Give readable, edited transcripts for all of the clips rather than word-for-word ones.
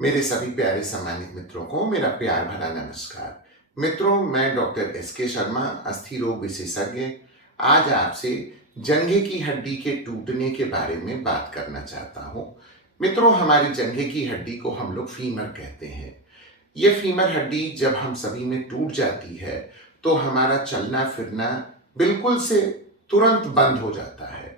मेरे सभी प्यारे सम्मानित मित्रों को मेरा प्यार भरा नमस्कार। मित्रों, मैं डॉक्टर एस के शर्मा, अस्थि रोग विशेषज्ञ, आज आपसे जंघे की हड्डी के टूटने के बारे में बात करना चाहता हूँ। मित्रों, हमारी जंघे की हड्डी को हम लोग फीमर कहते हैं। ये फीमर हड्डी जब हम सभी में टूट जाती है तो हमारा चलना फिरना बिल्कुल से तुरंत बंद हो जाता है।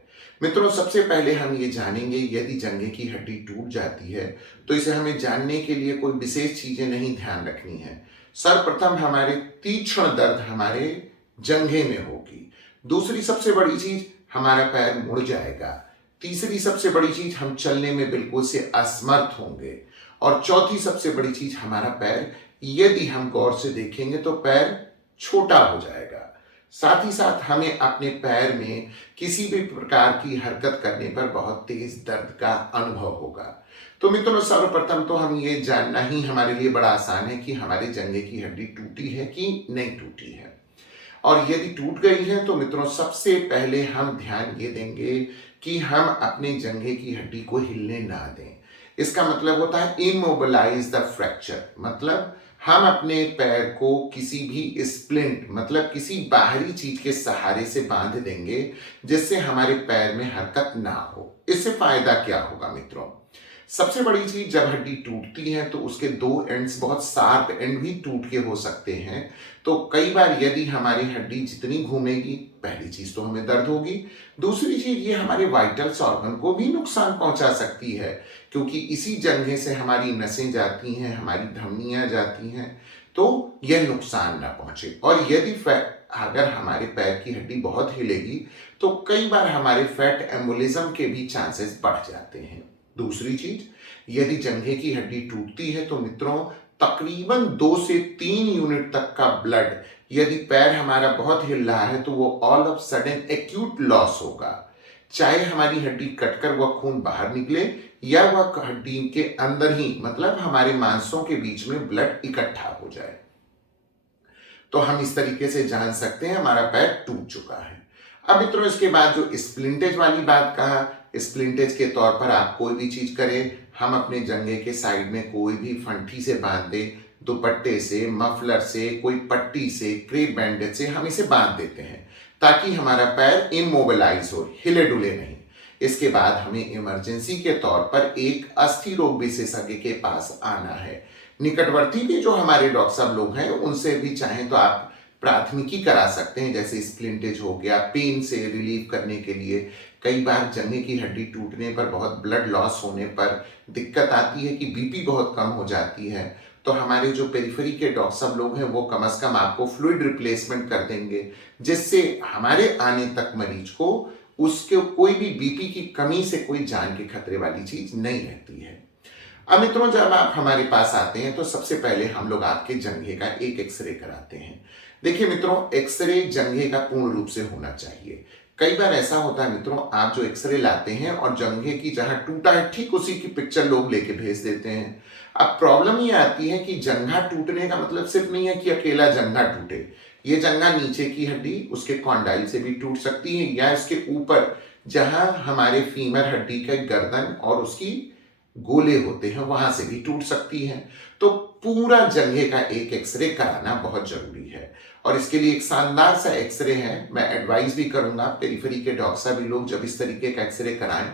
मित्रों, सबसे पहले हम ये जानेंगे यदि जंघे की हड्डी टूट जाती है तो इसे हमें जानने के लिए कोई विशेष चीजें नहीं ध्यान रखनी है। सर्वप्रथम हमारे तीक्ष्ण दर्द हमारे जंघे में होगी। दूसरी सबसे बड़ी चीज, हमारा पैर मुड़ जाएगा। तीसरी सबसे बड़ी चीज, हम चलने में बिल्कुल से असमर्थ होंगे। और चौथी सबसे बड़ी चीज, हमारा पैर यदि हम गौर से देखेंगे तो पैर छोटा हो जाएगा। साथ ही साथ हमें अपने पैर में किसी भी प्रकार की हरकत करने पर बहुत तेज दर्द का अनुभव होगा। तो मित्रों, सर्वप्रथम तो हम ये जानना ही हमारे लिए बड़ा आसान है कि हमारे जंघे की हड्डी टूटी है कि नहीं टूटी है। और यदि टूट गई है तो मित्रों, सबसे पहले हम ध्यान ये देंगे कि हम अपने जंघे की हड्डी को हिलने ना दें। इसका मतलब होता है इमोबिलाइज द फ्रैक्चर, मतलब हम अपने पैर को किसी भी स्प्लिंट मतलब किसी बाहरी चीज के सहारे से बांध देंगे जिससे हमारे पैर में हरकत ना हो। इससे फायदा क्या होगा मित्रों? सबसे बड़ी चीज, जब हड्डी टूटती है तो उसके दो एंड्स, बहुत शार्प एंड भी टूट के हो सकते हैं। तो कई बार यदि हमारी हड्डी जितनी घूमेगी, पहली चीज तो हमें दर्द होगी। दूसरी चीज, ये हमारे वाइटल्स ऑर्गन को भी नुकसान पहुंचा सकती है, क्योंकि इसी जंघे से हमारी नसें जाती हैं, हमारी धमनियां जाती हैं, तो यह नुकसान ना पहुंचे। और यदि अगर हमारे पैर की हड्डी बहुत हिलेगी तो कई बार हमारे फैट एम्बोलिज्म के भी चांसेस बढ़ जाते हैं। दूसरी चीज, यदि जंघे की हड्डी टूटती है तो मित्रों, तकरीबन 2 से 3 यूनिट तक का ब्लड, यदि पैर हमारा बहुत हिल रहा है तो वो all of sudden acute loss होगा। चाहे हमारी हड्डी कटकर वह खून बाहर निकले या वह हड्डी के अंदर ही, मतलब हमारे मांसों के बीच में ब्लड इकट्ठा हो जाए, तो हम इस तरीके से जान सकते हैं हमारा पैर टूट चुका है। अब मित्रों, इसके बाद जो स्प्लिंटेज वाली बात कहा, स्प्लिंटेज के तौर पर आप कोई भी चीज करें, हम अपने जंघे के साइड में कोई भी फंठी से बांध दें, दुपट्टे से, मफलर से, कोई पट्टी से, क्रेप बैंडेज से हम इसे बांध देते हैं ताकि हमारा पैर इमोबिलाइज हो, हिले डुले नहीं। इसके बाद हमें इमरजेंसी के तौर पर एक अस्थि रोग विशेषज्ञ के पास आना है। निकटवर्ती भी जो हमारे डॉक्टर साहब लोग हैं उनसे भी चाहें तो आप प्राथमिकी करा सकते हैं, जैसे स्प्लिंटेज हो गया, पेन से रिलीव करने के लिए। कई बार जंघे की हड्डी टूटने पर, बहुत ब्लड लॉस होने पर दिक्कत आती है कि बीपी बहुत कम हो जाती है, तो हमारे जो पेरिफेरी के डॉक्टर साहब लोग हैं वो कम से कम आपको फ्लूइड रिप्लेसमेंट कर देंगे, जिससे हमारे आने तक मरीज को उसके कोई भी बीपी की कमी से कोई जान के खतरे वाली चीज नहीं रहती है। अब मित्रों, जब आप हमारे पास आते हैं तो सबसे पहले हम लोग आपके जंघे का एक एक्सरे कराते हैं। देखिए मित्रों, एक्सरे जंघे का पूर्ण रूप से होना चाहिए। कई बार ऐसा होता है मित्रों, आप जो एक्सरे लाते हैं और जंघे की जहां टूटा है ठीक उसी की पिक्चर लोग लेके भेज देते हैं। अब प्रॉब्लम ये आती है कि जंघा टूटने का मतलब सिर्फ नहीं है कि अकेला जंघा टूटे। ये जंघा नीचे की हड्डी, उसके कॉन्डाइल से भी टूट सकती है, या इसके ऊपर जहां हमारे फीमर हड्डी का गर्दन और उसकी गोले होते हैं वहां से भी टूट सकती है। तो पूरा जंघे का एक एक्सरे कराना बहुत जरूरी है। और इसके लिए एक शानदार सा एक्सरे है, मैं एडवाइस भी करूंगा पेरिफेरी के डॉक्टर साहब भी लोग जब इस तरीके का एक्सरे कराएं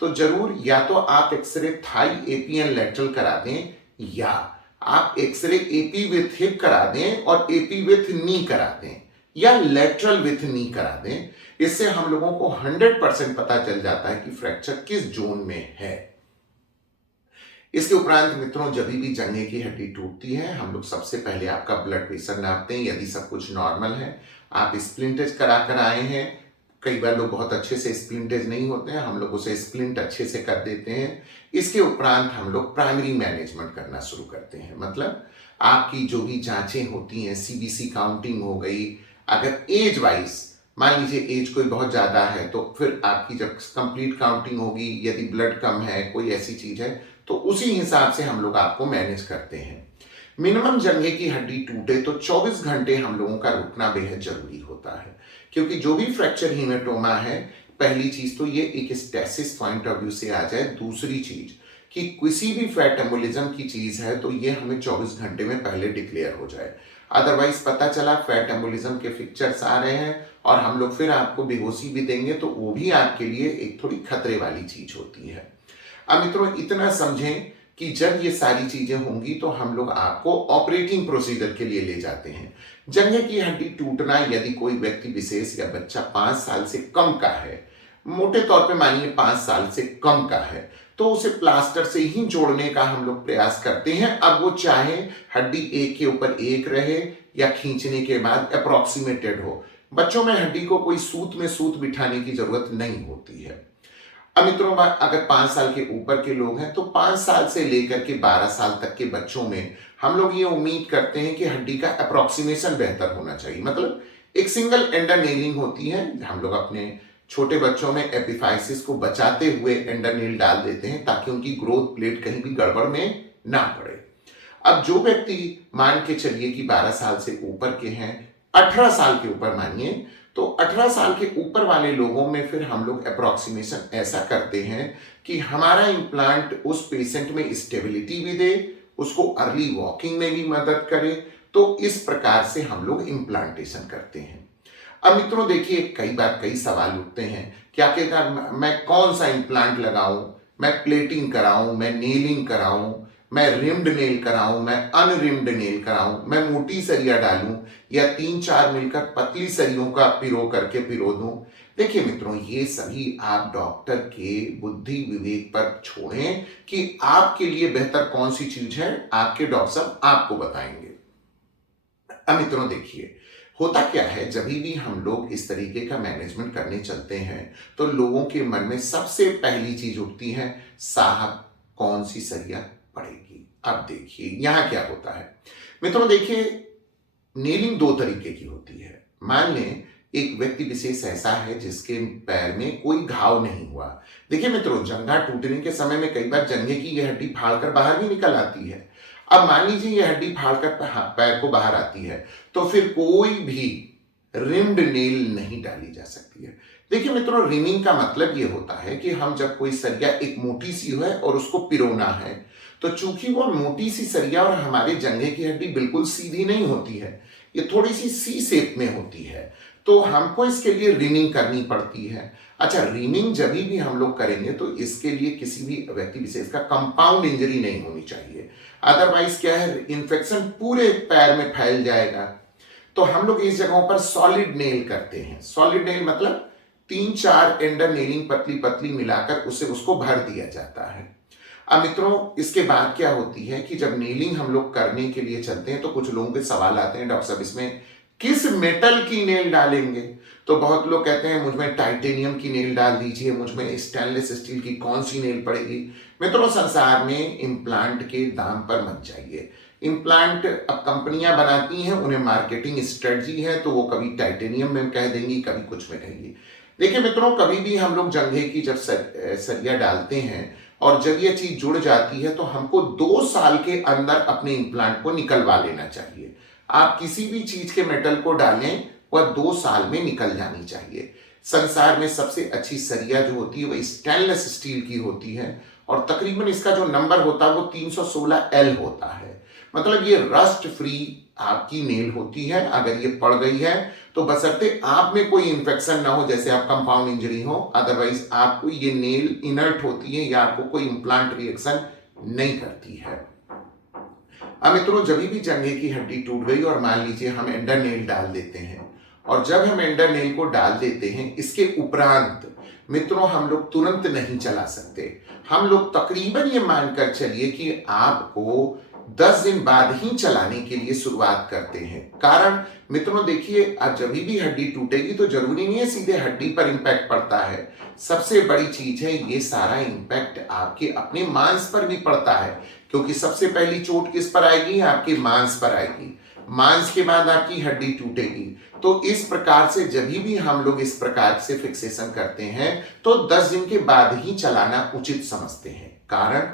तो जरूर या तो आप x-ray thigh AP and lateral करा दें, या आप एक्सरे एपी विथ हिप करा दें और एपी विथ नी करा दें, या लेटरल विथ नी करा दें। इससे हम लोगों को 100% पता चल जाता है कि फ्रैक्चर किस जोन में है। इसके उपरांत मित्रों, जब भी जंघे की हड्डी टूटती है हम लोग सबसे पहले आपका ब्लड प्रेशर नापते हैं। यदि सब कुछ नॉर्मल है, आप स्प्लिंटेज करा कर आए हैं, कई बार लोग बहुत अच्छे से स्प्लिंटेज नहीं होते हैं, हम लोग उसे स्प्लिंट अच्छे से कर देते हैं। इसके उपरांत हम लोग प्राइमरी मैनेजमेंट करना शुरू करते हैं, मतलब आपकी जो भी जांचें होती हैं, सीबीसी काउंटिंग हो गई, अगर एज वाइज मान लीजिए एज कोई बहुत ज्यादा है तो फिर आपकी जब कंप्लीट काउंटिंग होगी, यदि ब्लड कम है, कोई ऐसी चीज है, तो उसी हिसाब से हम लोग आपको मैनेज करते हैं। मिनिमम जंघे की हड्डी टूटे तो 24 घंटे हम लोगों का रुकना बेहद जरूरी होता है, क्योंकि जो भी फ्रैक्चर हीमेटोमा है, पहली चीज तो ये एक स्टेसिस पॉइंट ऑफ व्यू से आ जाए। दूसरी चीज कि किसी भी फैट एम्बोलिज्म की चीज है तो ये हमें 24 घंटे में पहले डिक्लेयर हो जाए। अदरवाइज पता चला फैट एम्बोलिज्म के पिक्चर्स आ रहे हैं और हम लोग फिर आपको बेहोशी भी देंगे तो वो भी आपके लिए एक थोड़ी खतरे वाली चीज होती है। अब मित्रों इतना समझें कि जब ये सारी चीजें होंगी तो हम लोग आपको ऑपरेटिंग प्रोसीजर के लिए ले जाते हैं। जंघे की हड्डी टूटना यदि कोई व्यक्ति विशेष या बच्चा 5 साल से कम का है, मोटे तौर पे मानिए 5 साल से कम का है, तो उसे प्लास्टर से ही जोड़ने का हम लोग प्रयास करते हैं। अब वो चाहे हड्डी एक के ऊपर एक रहे या खींचने के बाद अप्रोक्सीमेटेड हो। बच्चों में हड्डी को कोई सूत में सूत बिठाने की जरूरत नहीं होती है। अब मित्रों अगर 5 साल के ऊपर के लोग हैं तो 5 साल से लेकर के 12 साल तक के बच्चों में हम लोग ये उम्मीद करते हैं कि हड्डी का अप्रोक्सीमेशन बेहतर होना चाहिए। मतलब एक सिंगल एंडर नेलिंग होती है। हम लोग अपने छोटे बच्चों में एपिफाइसिस को बचाते हुए एंडर नेल डाल देते हैं ताकि उनकी ग्रोथ प्लेट कहीं भी गड़बड़ में ना पड़े। अब जो व्यक्ति मान के चलिए कि 12 साल से ऊपर के हैं, 18 साल के ऊपर मानिए, तो 18 साल के ऊपर वाले लोगों में फिर हम लोग अप्रोक्सीमेशन ऐसा करते हैं कि हमारा इम्प्लांट उस पेशेंट में स्टेबिलिटी भी दे, उसको अर्ली वॉकिंग में भी मदद करे। तो इस प्रकार से हम लोग इम्प्लांटेशन करते हैं। अब मित्रों देखिए कई बार कई सवाल उठते हैं कि आखिरकार मैं कौन सा इम्प्लांट लगाऊं, मैं प्लेटिंग कराऊं, मैं नेलिंग कराऊं, मैं रिम्ड नेल कराऊं, मैं अनरिम्ड नेल कराऊं, मैं मोटी सरिया डालूं या 3-4 मिलकर पतली सरियों का पिरो करके पिरो दूं। देखिए मित्रों ये सभी आप डॉक्टर के बुद्धि विवेक पर छोड़ें कि आपके लिए बेहतर कौन सी चीज है, आपके डॉक्टर साहब आपको बताएंगे। अब मित्रों देखिए होता क्या है, जब भी हम लोग इस तरीके का मैनेजमेंट करने चलते हैं तो लोगों के मन में सबसे पहली चीज उठती है, साहब कौन सी सरिया पड़ेगी। अब देखिए यहां क्या होता है मित्रों, देखिए नेलिंग 2 तरीके की होती है। मान लें एक व्यक्ति विशेष ऐसा है जिसके पैर में कोई घाव नहीं हुआ। देखिए मित्रों जंघा टूटने के समय में कई बार जंघे की यह हड्डी फाड़कर बाहर भी निकल आती है। अब मान लीजिए यह हड्डी फाड़कर पैर को बाहर आती है तो फिर कोई भी रिम्ड नेल नहीं डाली जा सकती है। देखिए मित्रों रिमिंग का मतलब यह होता है कि हम जब कोई सरिया एक मोटी सी है और उसको पिरोना है तो चूंकि वो मोटी सी सरिया और हमारे जंघे की हड्डी बिल्कुल सीधी नहीं होती है, ये थोड़ी सी सी शेप में होती है, तो हमको इसके लिए रिमिंग करनी पड़ती है। अच्छा रिमिंग जब भी हम लोग करेंगे तो इसके लिए किसी भी व्यक्ति विशेष का कंपाउंड इंजरी नहीं होनी चाहिए। अदरवाइज क्या है, इन्फेक्शन पूरे पैर में फैल जाएगा। तो हम लोग इस जगहों पर सॉलिड नेल करते हैं। सॉलिड नेल मतलब 3-4 एंडर नेलिंग पतली पतली मिलाकर उसे उसको भर दिया जाता है। अब मित्रों इसके बाद क्या होती है कि जब नेलिंग हम लोग करने के लिए चलते हैं तो कुछ लोगों के सवाल आते हैं, डॉक्टर साहब इसमें किस मेटल की नेल डालेंगे। तो बहुत लोग कहते हैं मुझमें टाइटेनियम की नेल डाल दीजिए, मुझमें स्टेनलेस स्टील की कौन सी नेल पड़ेगी। मित्रों संसार में इम्प्लांट के दाम पर मत जाइए। इम्प्लांट अब कंपनियां बनाती हैं, उन्हें मार्केटिंग स्ट्रेटजी है, तो वो कभी टाइटेनियम में कह देंगी, कभी कुछ में कहेंगी। देखिए मित्रों कभी भी हम लोग जंघे की जब सरिया डालते हैं और जब ये चीज जुड़ जाती है तो हमको 2 साल के अंदर अपने इम्प्लांट को निकलवा लेना चाहिए। आप किसी भी चीज के मेटल को डालें वह 2 साल में निकल जानी चाहिए। संसार में सबसे अच्छी सरिया जो होती है वह स्टेनलेस स्टील की होती है और तकरीबन इसका जो नंबर होता है वो 316L होता है। मतलब ये रस्ट फ्री आपकी नेल होती है। अगर ये पड़ गई है तो बशर्ते आप में कोई इंफेक्शन ना हो, जैसे आप कंपाउंड इंजरी हो, अदरवाइज आपको ये नेल इनर्ट होती है या आपको कोई इम्प्लांट रिएक्शन नहीं करती है। अब मित्रों जब भी जंघे की हड्डी टूट गई और मान लीजिए हम एंडर नेल डाल देते हैं, और जब हम एंडर नेल को डाल देते हैं इसके उपरांत मित्रों हम लोग तुरंत नहीं चला सकते। हम लोग तकरीबन ये मानकर चलिए कि आपको 10 दिन बाद ही चलाने के लिए शुरुआत करते हैं। कारण मित्रों देखिए अब जब भी हड्डी टूटेगी तो जरूरी नहीं है सीधे हड्डी पर इंपैक्ट पड़ता है। सबसे बड़ी चीज है ये सारा इंपैक्ट आपके अपने मांस पर भी पड़ता है, क्योंकि सबसे पहली चोट किस पर आएगी, आपके मांस पर आएगी। मांस के बाद आपकी हड्डी टूटेगी। तो इस प्रकार से जब भी हम लोग इस प्रकार से फिक्सेशन करते हैं तो 10 दिन के बाद ही चलाना उचित समझते हैं। कारण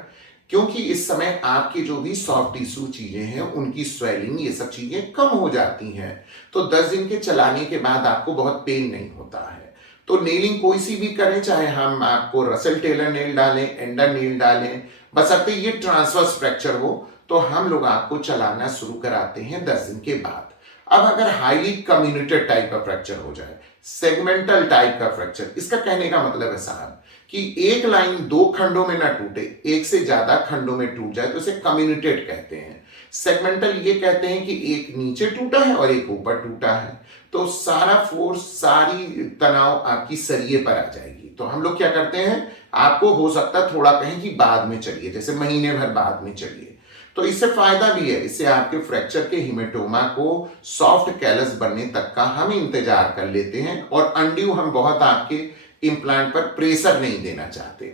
क्योंकि इस समय आपकी जो भी सॉफ्ट टिश्यू चीजें हैं उनकी स्वेलिंग ये सब चीजें कम हो जाती हैं। तो 10 दिन के चलाने के बाद आपको बहुत पेन नहीं होता है। तो नेलिंग कोई सी भी करें, चाहे हम आपको रसेल टेलर नेल डालें, एंडर नेल डालें, बशर्ते ये ट्रांसवर्स फ्रैक्चर हो तो हम लोग आपको चलाना शुरू कराते हैं 10 दिन के बाद। अब अगर हाईली कम्युनिटेड टाइप का फ्रैक्चर हो जाए, सेगमेंटल टाइप का फ्रैक्चर, इसका कहने का मतलब है साहब कि एक लाइन दो खंडों में ना टूटे, एक से ज्यादा खंडों में टूट जाए तो इसे कम्युनिटेड कहते हैं। सेगमेंटल ये कहते हैं कि एक नीचे टूटा है और एक ऊपर टूटा है, तो सारा फोर्स, सारी तनाव आपकी सरिये पर आ जाएगी। तो हम लोग क्या करते हैं, आपको हो सकता है थोड़ा कहें कि बाद में चलिए, जैसे महीने भर बाद में चलिए, तो इससे फायदा भी है। इससे आपके फ्रैक्चर के हिमेटोमा को सॉफ्ट कैलस बनने तक का हम इंतजार कर लेते हैं, और अनड्यू हम बहुत आपके इम्प्लांट पर प्रेशर नहीं देना चाहते।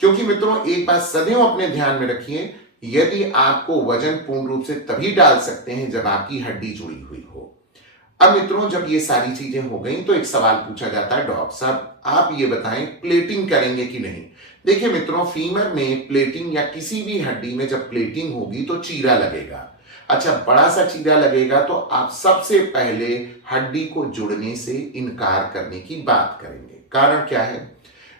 क्योंकि मित्रों एक बात सदैव अपने ध्यान में रखिए, यदि आपको वजन पूर्ण रूप से तभी डाल सकते हैं जब आपकी हड्डी जुड़ी हुई हो। अब मित्रों जब ये सारी चीजें हो गई तो एक सवाल पूछा जाता है, डॉक्टर साहब आप ये बताएं प्लेटिंग करेंगे कि नहीं। देखिए मित्रों, फीमर में प्लेटिंग या किसी भी हड्डी में जब प्लेटिंग होगी तो चीरा लगेगा। अच्छा, बड़ा सा चीरा लगेगा तो आप सबसे पहले हड्डी को जुड़ने से इनकार करने की बात करेंगे। कारण क्या है?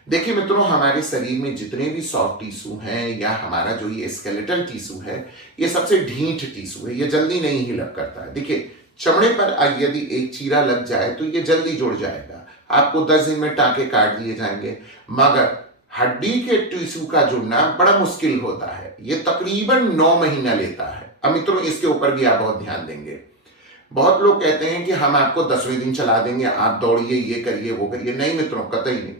देखिए मित्रों, हमारे शरीर में जितने भी सॉफ्ट टिश्यू हैं या हमारा जो ये स्केलेटल टिश्यू है, ये सबसे ढीठ टिश्यू है, ये जल्दी नहीं हिलक करता है। देखिए चमड़े पर यदि एक चीरा लग जाए तो ये जल्दी जुड़ जाएगा, आपको 10 दिन में टाके काट दिए जाएंगे। मगर हड्डी के टिश्यू का जुड़ना बड़ा मुश्किल होता है, ये तकरीबन 9 महीना लेता है। अब मित्रों इसके ऊपर भी आप बहुत ध्यान देंगे। बहुत लोग कहते हैं कि हम आपको 10वें दिन चला देंगे, आप दौड़िए, ये करिए, वो करिए। नहीं मित्रों, कतई नहीं।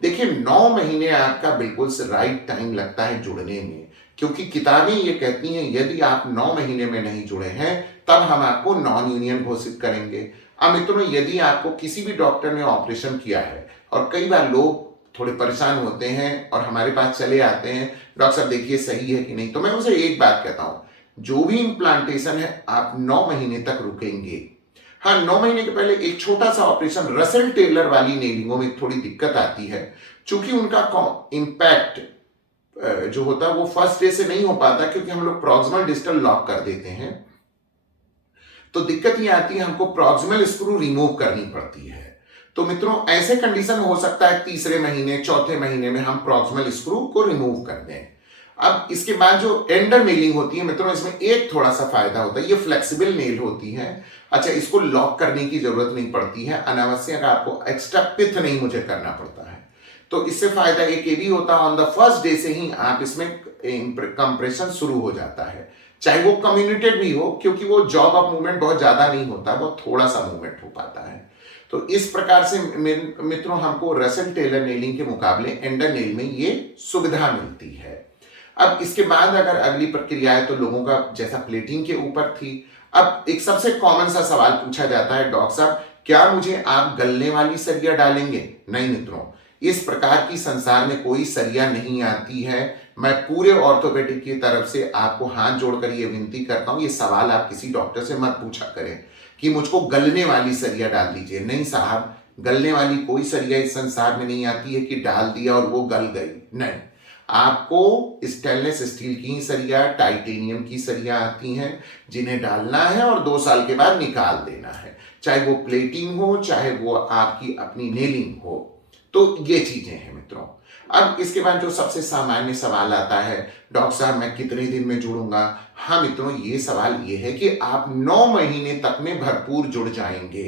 देखिए 9 महीने आपका बिल्कुल से राइट टाइम लगता है जुड़ने में, क्योंकि किताबें ये कहती हैं यदि आप 9 महीने में नहीं जुड़े हैं तब हम आपको नॉन यूनियन घोषित करेंगे। अब मित्रों यदि आपको किसी भी डॉक्टर ने ऑपरेशन किया है, और कई बार लोग थोड़े परेशान होते हैं और हमारे पास चले आते हैं, डॉक्टर साहब देखिए सही है कि नहीं, तो मैं उसे एक बात कहता हूं, जो भी इम्प्लांटेशन है आप 9 महीने तक रुकेंगे। हाँ, 9 महीने के पहले एक छोटा सा ऑपरेशन, रसेल टेलर वाली नेलिंगों में थोड़ी दिक्कत आती है, चूंकि उनका इम्पैक्ट जो होता है वो फर्स्ट डे से नहीं हो पाता, क्योंकि हम लोग प्रॉक्सिमल डिस्टल लॉक कर देते हैं। तो दिक्कत ये आती है, हमको प्रॉक्सिमल स्क्रू रिमूव करनी पड़ती है। तो मित्रों ऐसे कंडीशन हो सकता है तीसरे महीने, चौथे महीने में हम प्रॉक्सिमल स्क्रू को रिमूव कर दें। अब इसके बाद जो एंडर नेलिंग होती है मित्रों, इसमें एक थोड़ा सा फायदा होता है, ये फ्लेक्सिबल नेल होती है। अच्छा, इसको लॉक करने की जरूरत नहीं पड़ती है, अनावश्यक आपको एक्स्ट्रा पिथ नहीं मुझे करना पड़ता है। तो इससे फायदा एक ये भी होता है, ऑन द फर्स्ट डे से ही आप इसमें कंप्रेशन शुरू हो जाता है, चाहे वो कम्युनिटेड भी हो, क्योंकि वो जॉब ऑफ मूवमेंट बहुत ज्यादा नहीं होता, बहुत थोड़ा सा मूवमेंट हो पाता है। तो इस प्रकार से मित्रों हमको रसेल टेलर नेलिंग के मुकाबले एंडर नेल में ये सुविधा मिलती है। अब इसके बाद अगर अगली प्रक्रिया है तो लोगों का जैसा प्लेटिंग के ऊपर थी, अब एक सबसे कॉमन सा सवाल पूछा जाता है, डॉक्टर साहब क्या मुझे आप गलने वाली सरिया डालेंगे? नहीं मित्रों, इस प्रकार की संसार में कोई सरिया नहीं आती है। मैं पूरे ऑर्थोपेडिक की तरफ से आपको हाथ जोड़कर ये विनती करता हूं, ये सवाल आप किसी डॉक्टर से मत पूछा करें कि मुझको गलने वाली सरिया डाल दीजिए। नहीं साहब, गलने वाली कोई सरिया इस संसार में नहीं आती है कि डाल दिया और वो गल गई। नहीं, आपको स्टेनलेस स्टील की सरिया, टाइटेनियम की सरिया आती हैं, जिन्हें डालना है और 2 साल के बाद निकाल देना है, चाहे वो प्लेटिंग हो चाहे वो आपकी अपनी नेलिंग हो। तो ये चीजें हैं मित्रों। अब इसके बाद जो सबसे सामान्य सवाल आता है, डॉक्टर साहब मैं कितने दिन में जुड़ूंगा? हाँ मित्रों, ये सवाल ये है कि आप 9 महीने तक में भरपूर जुड़ जाएंगे।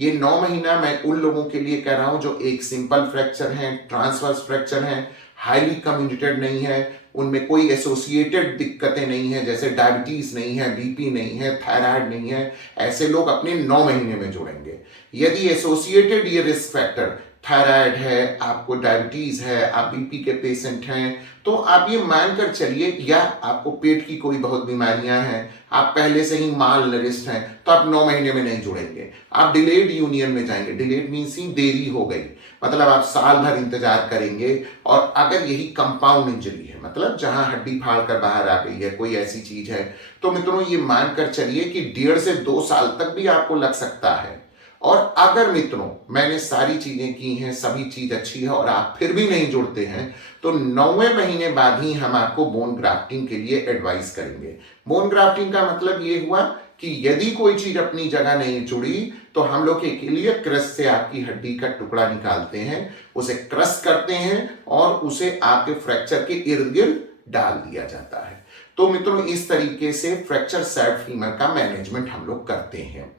ये 9 महीना मैं उन लोगों के लिए कह रहा हूं जो एक सिंपल फ्रैक्चर है, ट्रांसवर्स फ्रैक्चर है, हाईली कम्युनिटेड नहीं है, उनमें कोई एसोसिएटेड दिक्कतें नहीं है, जैसे डायबिटीज नहीं है, बीपी नहीं है, थायराइड नहीं है, ऐसे लोग अपने 9 महीने में जुड़ेंगे। यदि एसोसिएटेड ये रिस्क फैक्टर, थायराइड है, आपको डायबिटीज है, आप बीपी के पेशेंट हैं, तो आप ये मानकर चलिए, या आपको पेट की कोई बहुत बीमारियां हैं, आप पहले से ही माल नरिस्ट हैं, तो आप 9 महीने में नहीं जुड़ेंगे, आप डिलेड यूनियन में जाएंगे। डिलेड मीन्स ही देरी हो गई, मतलब आप साल भर इंतजार करेंगे। और अगर यही कंपाउंड इंजरी है, मतलब जहां हड्डी फाड़ कर बाहर आ गई है, कोई ऐसी चीज है, तो मित्रों ये मानकर चलिए कि 1.5 से 2 साल तक भी आपको लग सकता है। और अगर मित्रों मैंने सारी चीजें की हैं, सभी चीज अच्छी है और आप फिर भी नहीं जुड़ते हैं, तो 9वें महीने बाद ही हम आपको बोन ग्राफ्टिंग के लिए एडवाइस करेंगे। बोन ग्राफ्टिंग का मतलब ये हुआ कि यदि कोई चीज अपनी जगह नहीं जुड़ी तो हम लोग के लिए क्रश से आपकी हड्डी का टुकड़ा निकालते हैं, उसे क्रश करते हैं और उसे आपके फ्रैक्चर के इर्द गिर्द डाल दिया जाता है। तो मित्रों इस तरीके से फ्रैक्चर सैप्ड फीमर का मैनेजमेंट हम लोग करते हैं।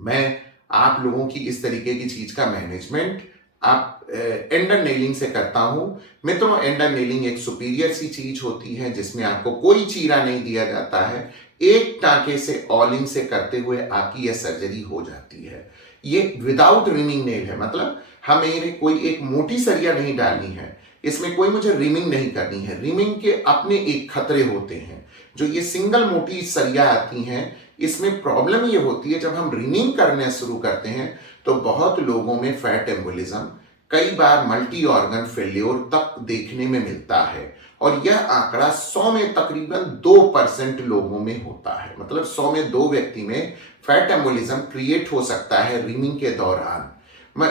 मैं आप लोगों की इस तरीके की चीज का मैनेजमेंट आप एंडर नेलिंग से करता हूं। मित्रों एंडर नेलिंग एक सुपीरियर सी चीज होती है जिसमें आपको कोई चीरा नहीं दिया जाता है। एक टांके से ऑलिंग से करते हुए आपकी यह सर्जरी हो जाती है। ये विदाउट रिमिंग नेल है, मतलब हमें कोई एक मोटी सरिया नहीं डालनी है, इसमें कोई मुझे रिमिंग नहीं करनी है। रिमिंग के अपने एक खतरे होते हैं। जो ये सिंगल मोटी सरिया आती हैं, इसमें प्रॉब्लम ये होती है जब हम रिमिंग करने शुरू करते हैं तो बहुत लोगों में फैट एम्बोलिज्म, कई बार मल्टी ऑर्गन फेल्योर तक देखने में मिलता है। और यह आंकड़ा 100 में तकरीबन 2% लोगों में होता है। मतलब 100 में 2 व्यक्ति में फैट एम्बोलिज्म क्रिएट हो सकता है रिमिंग के दौरान।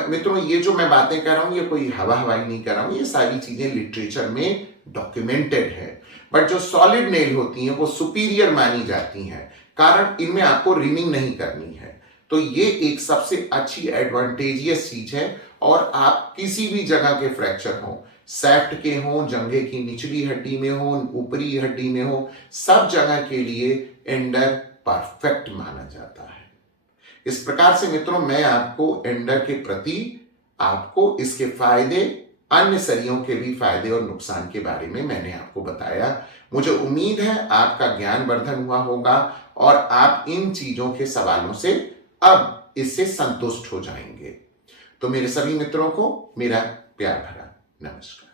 मित्रों ये जो मैं बातें कर रहा हूं ये कोई हवा हवाई नहीं कर रहा हूं, ये सारी चीजें लिटरेचर में डॉक्यूमेंटेड है। बट जो सॉलिड नेल होती हैं वो सुपीरियर मानी जाती हैं, कारण इनमें आपको रिमिंग नहीं करनी है। तो ये एक सबसे अच्छी एडवांटेजियस चीज है। और आप किसी भी जगह के फ्रैक्चर हो, सैफ्ट के हो, जंघे की निचली हड्डी में हो, ऊपरी हड्डी में हो, सब जगह के लिए एंडर परफेक्ट माना जाता है। इस प्रकार से मित्रों मैं आपको एंडर के प्रति, आपको इसके फायदे, अन्य सरियों के भी फायदे और नुकसान के बारे में मैंने आपको बताया। मुझे उम्मीद है आपका ज्ञान वर्धन हुआ होगा और आप इन चीजों के सवालों से अब इससे संतुष्ट हो जाएंगे। तो मेरे सभी मित्रों को मेरा प्यार भरा नमस्कार।